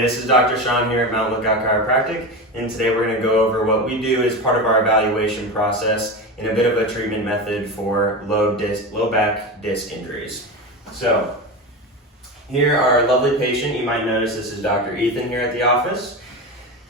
Hey, this is Dr. Sean here at Mount Lookout Chiropractic, and today we're going to go over what we do as part of our evaluation process in a bit of a treatment method for low back disc injuries. So, here our lovely patient, you might notice this is Dr. Ethan here at the office.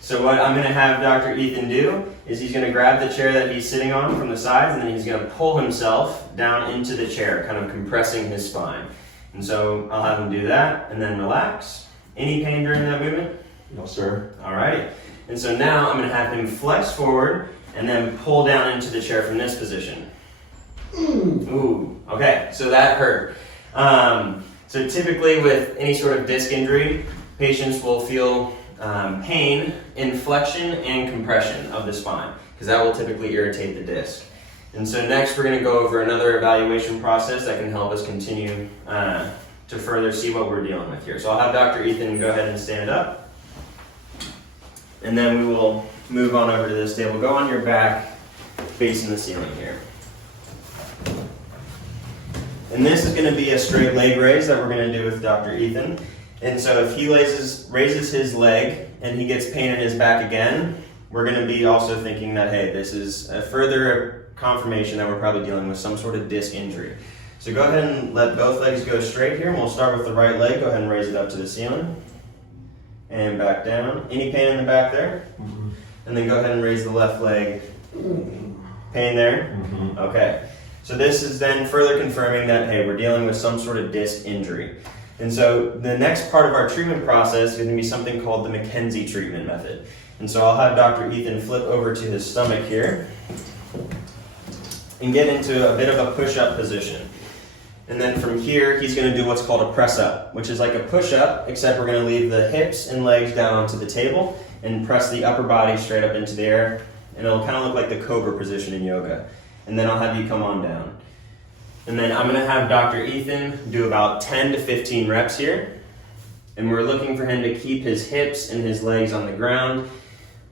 So what I'm going to have Dr. Ethan do is he's going to grab the chair that he's sitting on from the sides, and then he's going to pull himself down into the chair, kind of compressing his spine. And so I'll have him do that, and then relax. Any pain during that movement? No, sir. All right. And so now I'm going to have him flex forward and then pull down into the chair from this position. Ooh. Okay, so that hurt. So typically with any sort of disc injury, patients will feel pain in flexion and compression of the spine, because that will typically irritate the disc. And so next we're going to go over another evaluation process that can help us continue to further see what we're dealing with here. So I'll have Dr. Ethan go ahead and stand up, and then we will move on over to this table. Go on your back facing the ceiling here. And this is going to be a straight leg raise that we're going to do with Dr. Ethan. And so if he raises his leg and he gets pain in his back again, we're going to be also thinking that, hey, this is a further confirmation that we're probably dealing with some sort of disc injury. So go ahead and let both legs go straight here, and we'll start with the right leg. Go ahead and raise it up to the ceiling. And back down. Any pain in the back there? Mm-hmm. And then go ahead and raise the left leg. Pain there? Mm-hmm. Okay. So this is then further confirming that, hey, we're dealing with some sort of disc injury. And so the next part of our treatment process is going to be something called the McKenzie treatment method. And so I'll have Dr. Ethan flip over to his stomach here and get into a bit of a push-up position. And then from here, he's going to do what's called a press-up, which is like a push-up, except we're going to leave the hips and legs down onto the table and press the upper body straight up into the air. And it'll kind of look like the cobra position in yoga. And then I'll have you come on down. And then I'm going to have Dr. Ethan do about 10 to 15 reps here. And we're looking for him to keep his hips and his legs on the ground,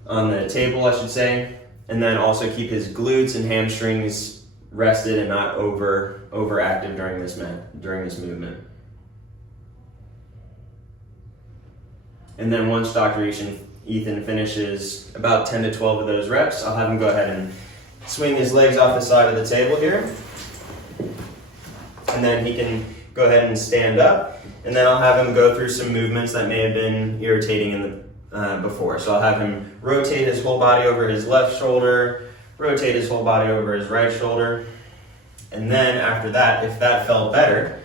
on the table, I should say. And then also keep his glutes and hamstrings rested and not overactive during this movement. And then once Dr. Ethan finishes about 10 to 12 of those reps, I'll have him go ahead and swing his legs off the side of the table here. And then he can go ahead and stand up. And then I'll have him go through some movements that may have been irritating in the before. So I'll have him rotate his whole body over his left shoulder, rotate his whole body over his right shoulder. And then after that, if that felt better,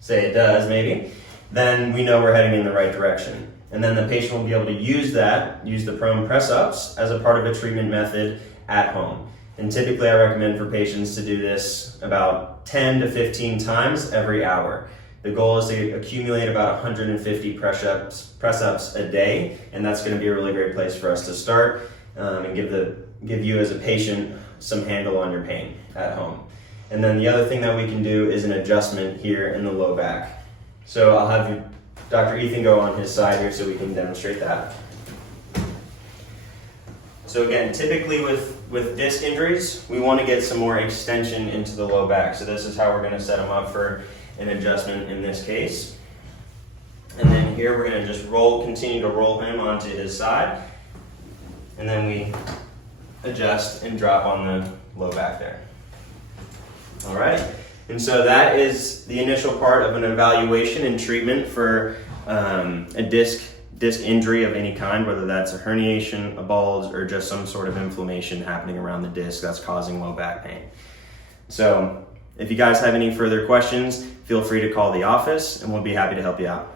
say it does maybe, then we know we're heading in the right direction. And then the patient will be able to use the prone press-ups as a part of a treatment method at home. And typically I recommend for patients to do this about 10 to 15 times every hour. The goal is to accumulate about 150 press-ups a day, and that's going to be a really great place for us to start and give you as a patient some handle on your pain at home. And then the other thing that we can do is an adjustment here in the low back. So I'll have Dr. Ethan go on his side here so we can demonstrate that. So again, typically with disc injuries, we want to get some more extension into the low back. So this is how we're going to set him up for an adjustment in this case. And then here we're going to just continue to roll him onto his side. And then we adjust and drop on the low back there. All right. And so that is the initial part of an evaluation and treatment for a disc injury of any kind, whether that's a herniation, a bulge, or just some sort of inflammation happening around the disc that's causing low back pain. So if you guys have any further questions, feel free to call the office and we'll be happy to help you out.